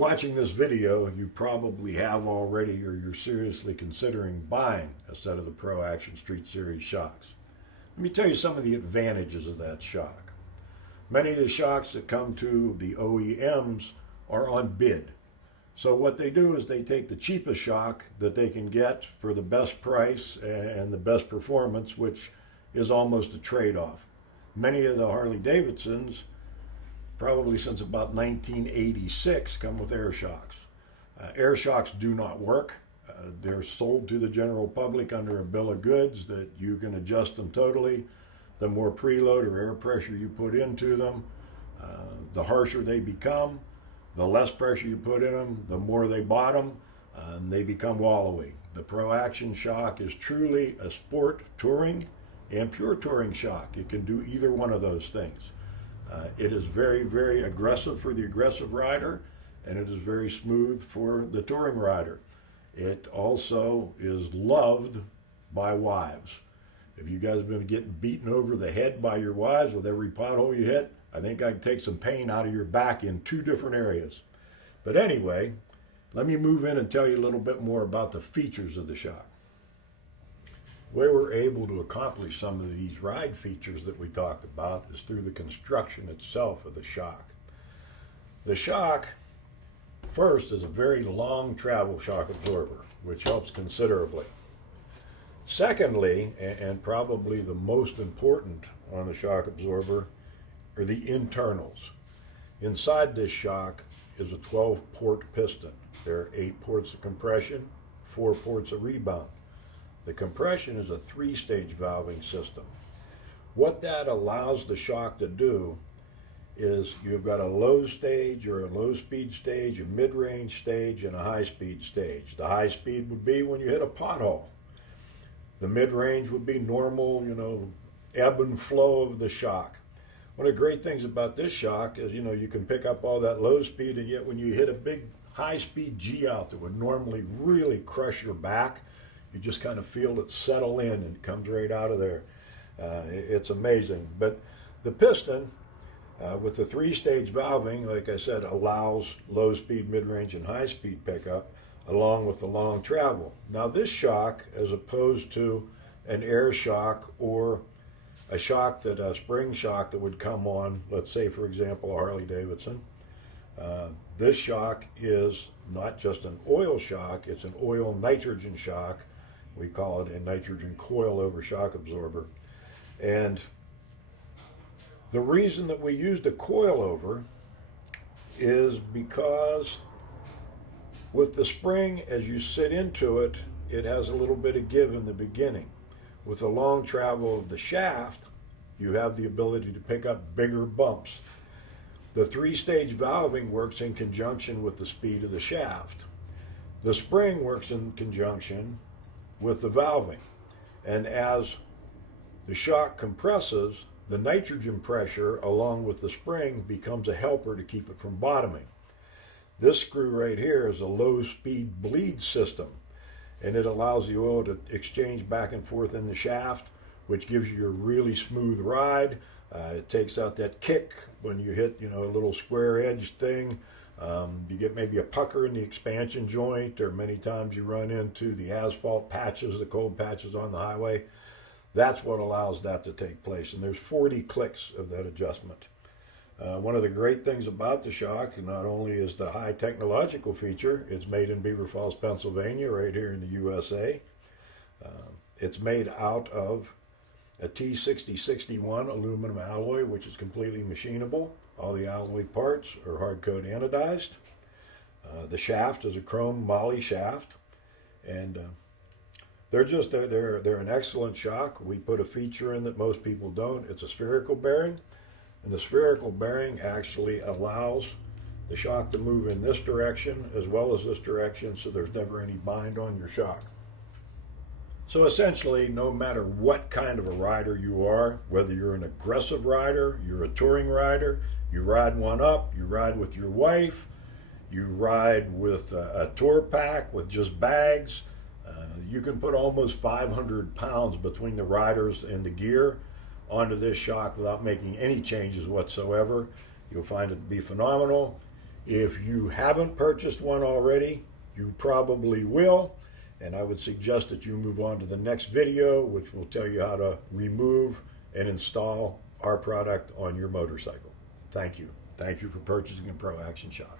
watching this video, you probably have already or you're seriously considering buying a set of the Pro Action Street Series shocks. Let me tell you some of the advantages of that shock. Many of the shocks that come to the OEMs are on bid. So what they do is they take the cheapest shock that they can get for the best price and the best performance, which is almost a trade-off. Many of the Harley Davidsons, probably since about 1986, come with air shocks. Air shocks do not work. They're sold to the general public under a bill of goods that you can adjust them totally. The more preload or air pressure you put into them, the harsher they become. The less pressure you put in them, the more they bottom, and they become wallowy. The Pro Action shock is truly a sport touring and pure touring shock. It can do either one of those things. It is very, very aggressive for the aggressive rider, and it is very smooth for the touring rider. It also is loved by wives. If you guys have been getting beaten over the head by your wives with every pothole you hit, I think I can take some pain out of your back in two different areas. But anyway, let me move in and tell you a little bit more about the features of the shock. The way we're able to accomplish some of these ride features that we talked about is through the construction itself of the shock. The shock, first, is a very long travel shock absorber, which helps considerably. Secondly, and probably the most important on the shock absorber, are the internals. Inside this shock is a 12-port piston. There are 8 ports of compression, 4 ports of rebound. The compression is a 3-stage valving system. What that allows the shock to do is you've got a low stage or a low speed stage, a mid-range stage, and a high speed stage. The high speed would be when you hit a pothole. The mid-range would be normal, ebb and flow of the shock. One of the great things about this shock is, you can pick up all that low speed, and yet when you hit a big high-speed G out that would normally really crush your back, you just kind of feel it settle in and it comes right out of there. It's amazing. But the piston, with the 3-stage valving, like I said, allows low-speed, mid-range, and high-speed pickup, along with the long travel. Now this shock, as opposed to an air shock or a spring shock that would come on, let's say for example a Harley Davidson, this shock is not just an oil shock, it's an oil nitrogen shock. We call it a nitrogen coilover shock absorber. And the reason that we used a coilover is because with the spring, as you sit into it, it has a little bit of give in the beginning. With the long travel of the shaft, you have the ability to pick up bigger bumps. The 3-stage valving works in conjunction with the speed of the shaft. The spring works in conjunction with the valving. And as the shock compresses, the nitrogen pressure along with the spring becomes a helper to keep it from bottoming. This screw right here is a low-speed bleed system, and it allows the oil to exchange back and forth in the shaft, which gives you a really smooth ride. It takes out that kick when you hit, a little square edge thing. You get maybe a pucker in the expansion joint, or many times you run into the asphalt patches, the cold patches on the highway. That's what allows that to take place, and there's 40 clicks of that adjustment. One of the great things about the shock, not only is the high technological feature, it's made in Beaver Falls, Pennsylvania, right here in the USA. It's made out of a T6061 aluminum alloy, which is completely machinable. All the alloy parts are hard coat anodized. The shaft is a chrome moly shaft, and they're an excellent shock. We put a feature in that most people don't. It's a spherical bearing. And the spherical bearing actually allows the shock to move in this direction as well as this direction, so there's never any bind on your shock. So essentially, no matter what kind of a rider you are, whether you're an aggressive rider, you're a touring rider, you ride one up, you ride with your wife, you ride with a tour pack with just bags, you can put almost 500 pounds between the riders and the gear onto this shock without making any changes whatsoever. You'll find it to be phenomenal. If you haven't purchased one already, you probably will, and I would suggest that you move on to the next video, which will tell you how to remove and install our product on your motorcycle. Thank you. Thank you for purchasing a Pro Action Shock.